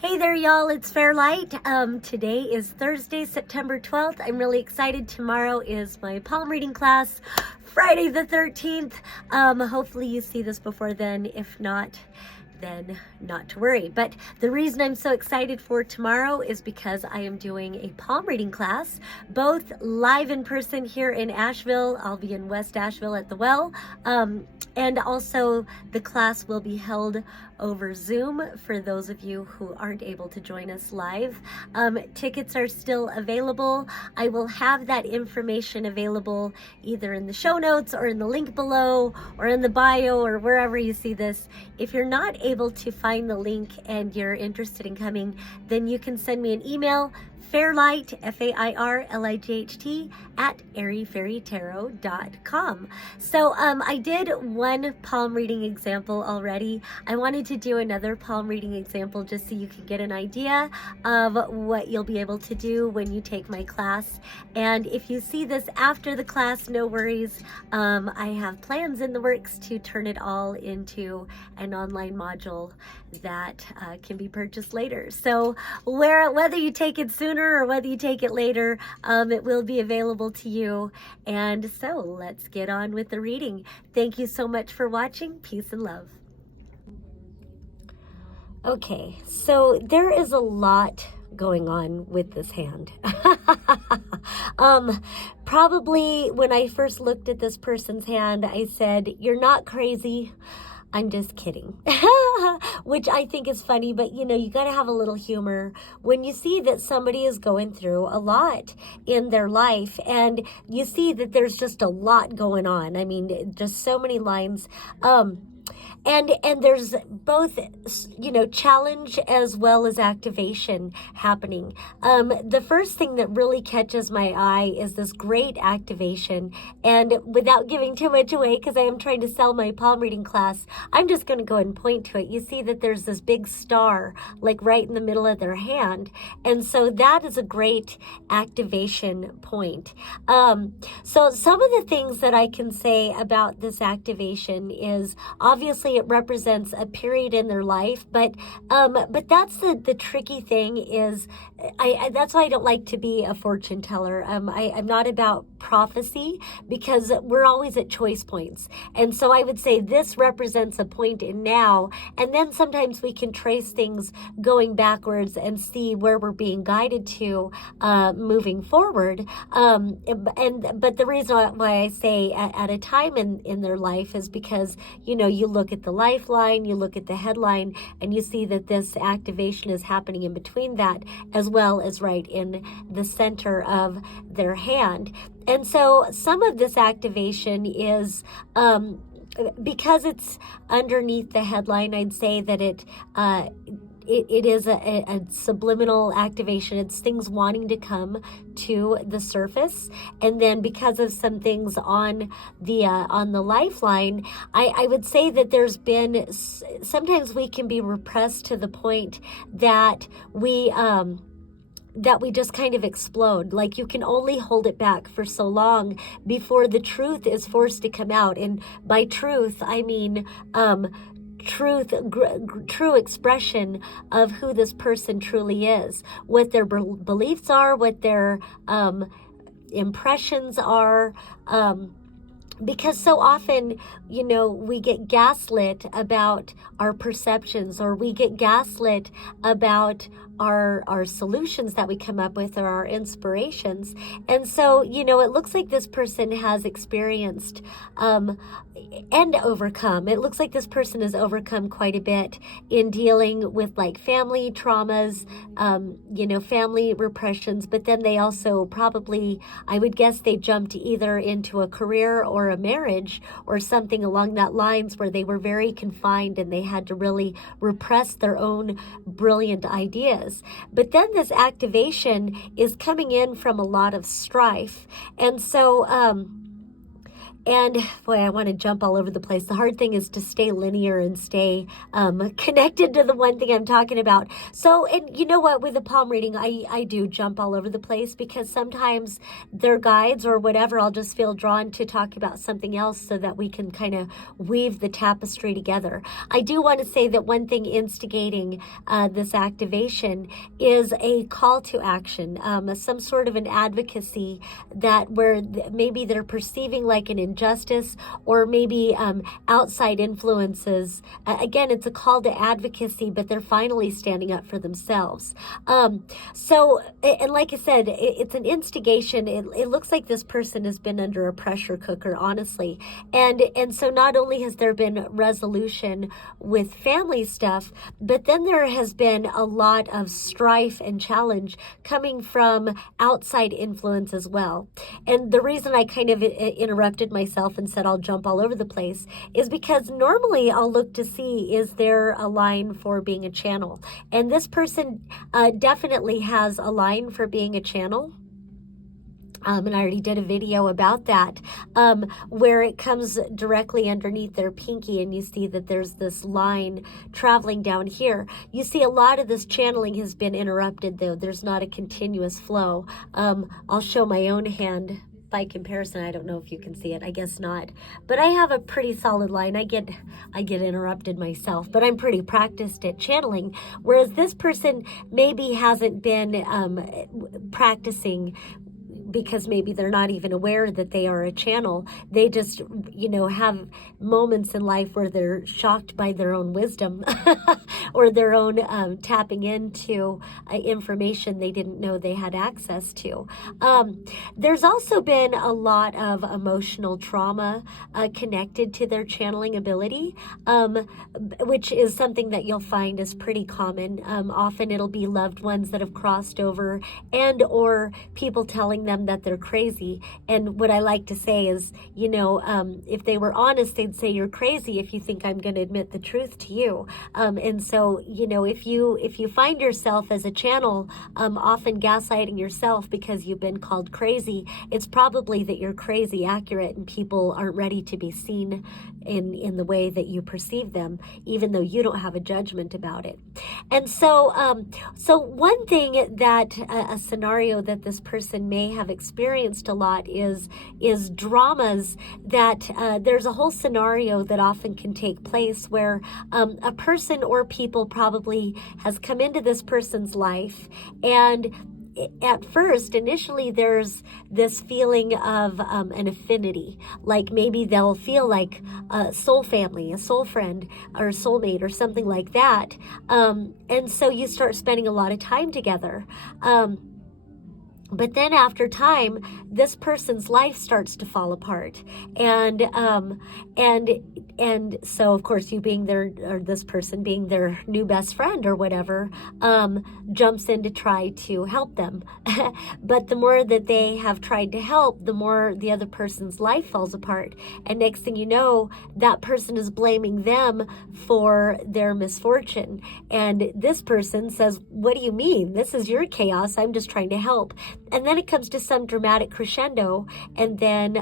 Hey there, y'all. It's Fairlight. Today is Thursday, September 12th. I'm really excited. Tomorrow is my palm reading class, Friday the 13th. Hopefully you see this before then. If not, then not to worry. But the reason I'm so excited for tomorrow is because I am doing a palm reading class, both live in person here in Asheville. I'll be in West Asheville at the Well. And also the class will be held over Zoom for those of you who aren't able to join us live. Tickets are still available. I will have that information available either in the show notes or in the link below or in the bio or wherever you see this. If you're not able to find the link and you're interested in coming, then you can send me an email, Fairlight, Fairlight, at airyfairytarot.com. So I did one palm reading example already. I wanted to do another palm reading example just so you can get an idea of what you'll be able to do when you take my class. And if you see this after the class, no worries. I have plans in the works to turn it all into an online module that can be purchased later. So whether you take it sooner or whether you take it later, it will be available to you. And so let's get on with the reading. Thank you so much for watching. Peace and love. Okay, so there is a lot going on with this hand. Probably when I first looked at this person's hand, I said, "You're not crazy. I'm just kidding," which I think is funny, but you got to have a little humor when you see that somebody is going through a lot in their life and you see that there's just a lot going on. I mean, just so many lines. And there's both, challenge as well as activation happening. The first thing that really catches my eye is this great activation. And without giving too much away, because I am trying to sell my palm reading class, I'm just going to go ahead and point to it. You see that there's this big star, like right in the middle of their hand. And so that is a great activation point. So some of the things that I can say about this activation is obviously it represents a period in their life, but that's the tricky thing is that's why I don't like to be a fortune teller. I'm not about prophecy because we're always at choice points. And so I would say this represents a point in now, and then sometimes we can trace things going backwards and see where we're being guided to moving forward. But the reason why I say at a time in their life is because, you look at the lifeline, you look at the headline, and you see that this activation is happening in between that, as well as right in the center of their hand. And so some of this activation is, because it's underneath the headline, I'd say that it is a subliminal activation. It's things wanting to come to the surface, and then because of some things on the lifeline, I would say that there's been sometimes we can be repressed to the point that we just kind of explode. Like you can only hold it back for so long before the truth is forced to come out. And by truth, I mean true expression of who this person truly is, what their beliefs are, what their impressions are, because so often, we get gaslit about our perceptions, or we get gaslit about our solutions that we come up with, or our inspirations. And so, it looks like this person has experienced and overcome. It looks like this person has overcome quite a bit in dealing with like family traumas, family repressions, but then they also probably, I would guess they jumped either into a career or a marriage or something along that lines where they were very confined and they had to really repress their own brilliant ideas. But then this activation is coming in from a lot of strife. And so, And boy, I want to jump all over the place. The hard thing is to stay linear and stay connected to the one thing I'm talking about. So, and you know what, with the palm reading, I do jump all over the place because sometimes their guides or whatever, I'll just feel drawn to talk about something else so that we can kind of weave the tapestry together. I do want to say that one thing instigating this activation is a call to action, some sort of an advocacy that where maybe they're perceiving like an injustice, or maybe outside influences. Again, it's a call to advocacy, but they're finally standing up for themselves. So, and like I said, it's an instigation. It looks like this person has been under a pressure cooker, honestly. And so not only has there been resolution with family stuff, but then there has been a lot of strife and challenge coming from outside influence as well. And the reason I kind of interrupted myself and said I'll jump all over the place is because normally I'll look to see, is there a line for being a channel? And this person definitely has a line for being a channel. And I already did a video about that, where it comes directly underneath their pinky, and you see that there's this line traveling down here. You see a lot of this channeling has been interrupted, though. There's not a continuous flow. I'll show my own hand by comparison. I don't know if you can see it. I guess not. But I have a pretty solid line. I get interrupted myself, but I'm pretty practiced at channeling. Whereas this person maybe hasn't been practicing, because maybe they're not even aware that they are a channel. They just, have moments in life where they're shocked by their own wisdom or their own tapping into information they didn't know they had access to. There's also been a lot of emotional trauma connected to their channeling ability, which is something that you'll find is pretty common. Often it'll be loved ones that have crossed over, and or people telling them that they're crazy. And what I like to say is, if they were honest, they'd say, you're crazy if you think I'm going to admit the truth to you. And so, if you find yourself as a channel, often gaslighting yourself because you've been called crazy, it's probably that you're crazy accurate and people aren't ready to be seen in the way that you perceive them, even though you don't have a judgment about it. And so, so one thing that a scenario that this person may have experienced a lot is dramas that there's a whole scenario that often can take place where a person or people probably has come into this person's life, and at first, initially, there's this feeling of an affinity. Like maybe they'll feel like a soul family, a soul friend, or a soulmate, or something like that. And so you start spending a lot of time together. But then after time, this person's life starts to fall apart. And so of course you being their, or this person being their new best friend or whatever, jumps in to try to help them. But the more that they have tried to help, the more the other person's life falls apart. And next thing you know, that person is blaming them for their misfortune. And this person says, what do you mean? This is your chaos. I'm just trying to help. And then it comes to some dramatic crescendo, and then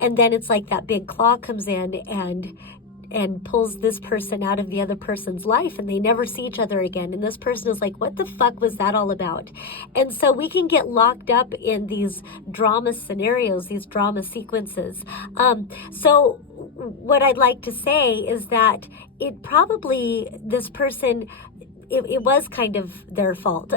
it's like that big claw comes in and pulls this person out of the other person's life, and they never see each other again. And this person is like, what the fuck was that all about? And so we can get locked up in these drama scenarios, these drama sequences. So what I'd like to say is that it probably, this person, it was kind of their fault.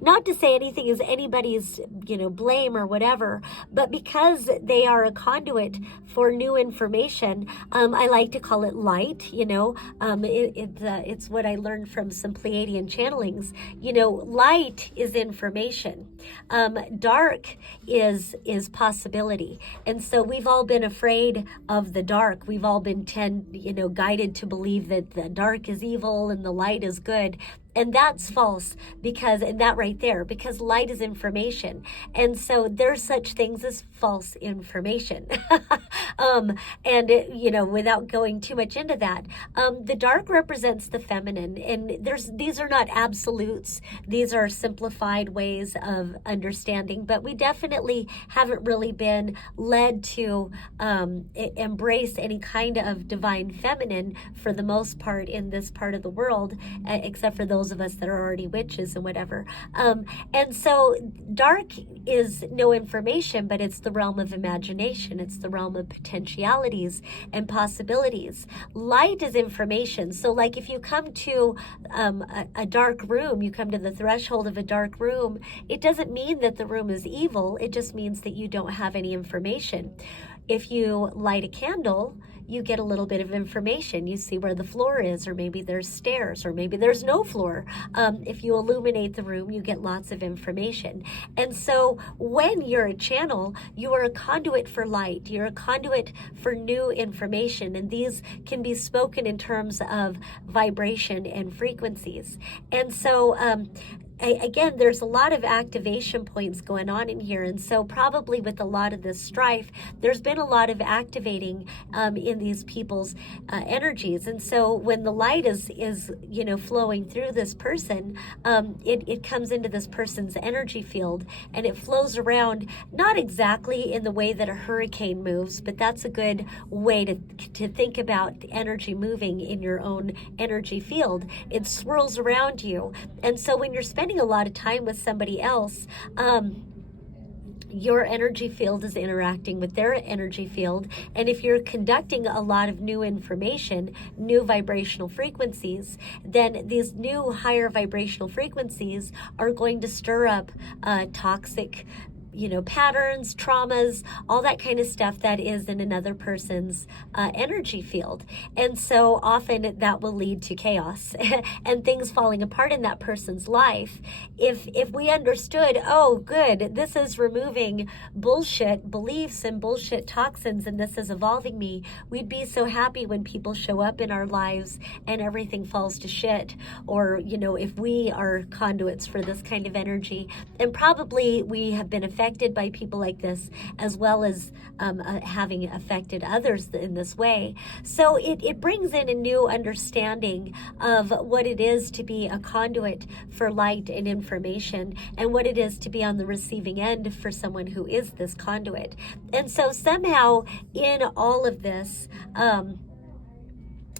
Not to say anything is anybody's, blame or whatever, but because they are a conduit for new information, I like to call it light, it's what I learned from some Pleiadian channelings. Light is information. Dark is possibility. And so we've all been afraid of the dark. We've all been guided to believe that the dark is evil and the light is good. And that's false, because, and that right there, because light is information. And so there's such things as false information. And without going too much into that, the dark represents the feminine, and these are not absolutes. These are simplified ways of understanding, but we definitely haven't really been led to embrace any kind of divine feminine for the most part in this part of the world, except for those of us that are already witches and whatever. And so dark is no information, but it's the realm of imagination. It's the realm of potentialities and possibilities. Light is information. So like if you come to a dark room, you come to the threshold of a dark room, it doesn't mean that the room is evil. It just means that you don't have any information. If you light a candle, you get a little bit of information. You see where the floor is, or maybe there's stairs, or maybe there's no floor. If you illuminate the room, you get lots of information. And so when you're a channel, you are a conduit for light. You're a conduit for new information. And these can be spoken in terms of vibration and frequencies. And so, again, there's a lot of activation points going on in here. And so probably with a lot of this strife, there's been a lot of activating in these people's energies. And so when the light is flowing through this person, it comes into this person's energy field, and it flows around, not exactly in the way that a hurricane moves, but that's a good way to think about energy moving in your own energy field. It swirls around you. And so when you're spending a lot of time with somebody else, your energy field is interacting with their energy field. And if you're conducting a lot of new information, new vibrational frequencies, then these new higher vibrational frequencies are going to stir up toxic patterns, traumas, all that kind of stuff that is in another person's energy field. And so often that will lead to chaos and things falling apart in that person's life. If we understood, oh, good, this is removing bullshit beliefs and bullshit toxins, and this is evolving me, we'd be so happy when people show up in our lives and everything falls to shit. Or, if we are conduits for this kind of energy, and probably we have been affected by people like this, as well as having affected others in this way. So it brings in a new understanding of what it is to be a conduit for light and information, and what it is to be on the receiving end for someone who is this conduit. And so somehow in all of this,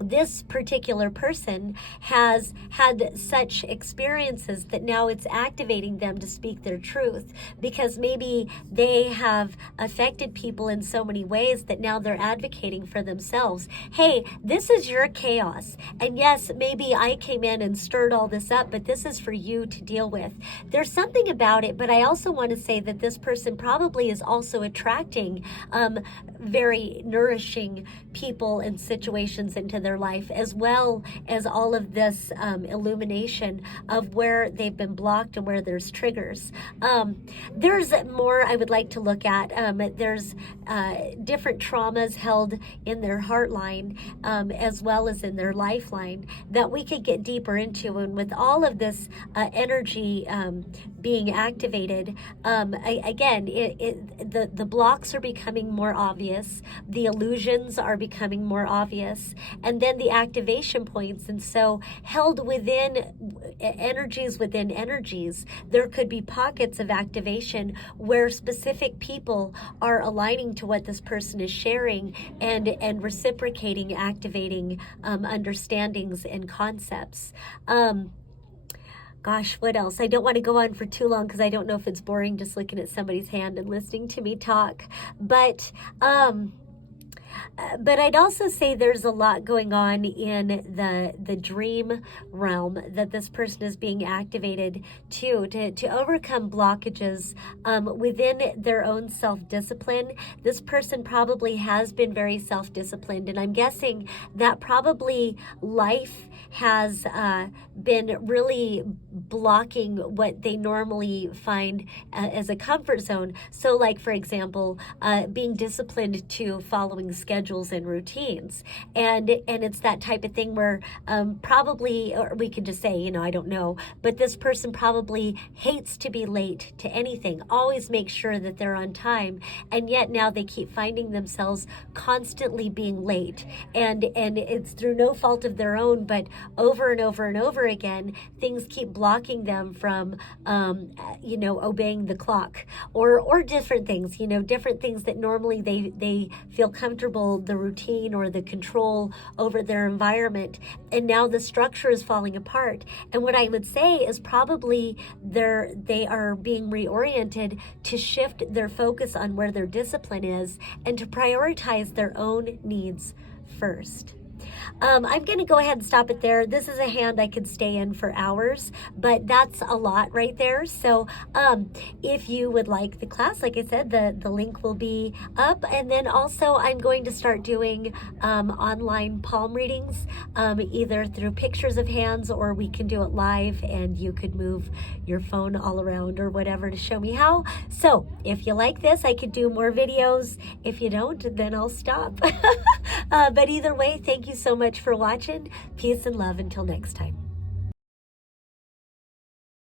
this particular person has had such experiences that now it's activating them to speak their truth, because maybe they have affected people in so many ways that now they're advocating for themselves. Hey, this is your chaos. And yes, maybe I came in and stirred all this up, but this is for you to deal with. There's something about it, but I also want to say that this person probably is also attracting very nourishing people and situations into their life, as well as all of this illumination of where they've been blocked and where there's triggers. There's more I would like to look at. There's different traumas held in their heart line, as well as in their lifeline, that we could get deeper into. And with all of this energy being activated, again, the blocks are becoming more obvious, the illusions are becoming more obvious, and then the activation points. And so held within energies within energies, there could be pockets of activation where specific people are aligning to what this person is sharing, and reciprocating, activating understandings and concepts. Gosh, what else? I don't want to go on for too long because I don't know if it's boring just looking at somebody's hand and listening to me talk. But I'd also say there's a lot going on in the dream realm that this person is being activated to overcome blockages within their own self-discipline. This person probably has been very self-disciplined, and I'm guessing that probably life has been really blocking what they normally find as a comfort zone. So like, for example, being disciplined to following schedules and routines. And it's that type of thing where probably, or we could just say, you know, I don't know, but this person probably hates to be late to anything, always makes sure that they're on time, and yet now they keep finding themselves constantly being late, and it's through no fault of their own, but over and over and over again, things keep blocking them from, you know, obeying the clock, or different things, you know, different things that normally they feel comfortable, the routine or the control over their environment, and now the structure is falling apart. And what I would say is probably they are being reoriented to shift their focus on where their discipline is and to prioritize their own needs first. I'm going to go ahead and stop it there. This is a hand I could stay in for hours, but that's a lot right there. So if you would like the class, like I said, the link will be up. And then also I'm going to start doing online palm readings, either through pictures of hands, or we can do it live and you could move your phone all around or whatever to show me how. So if you like this, I could do more videos. If you don't, then I'll stop. But either way, thank you so much for watching. Peace and love until next time.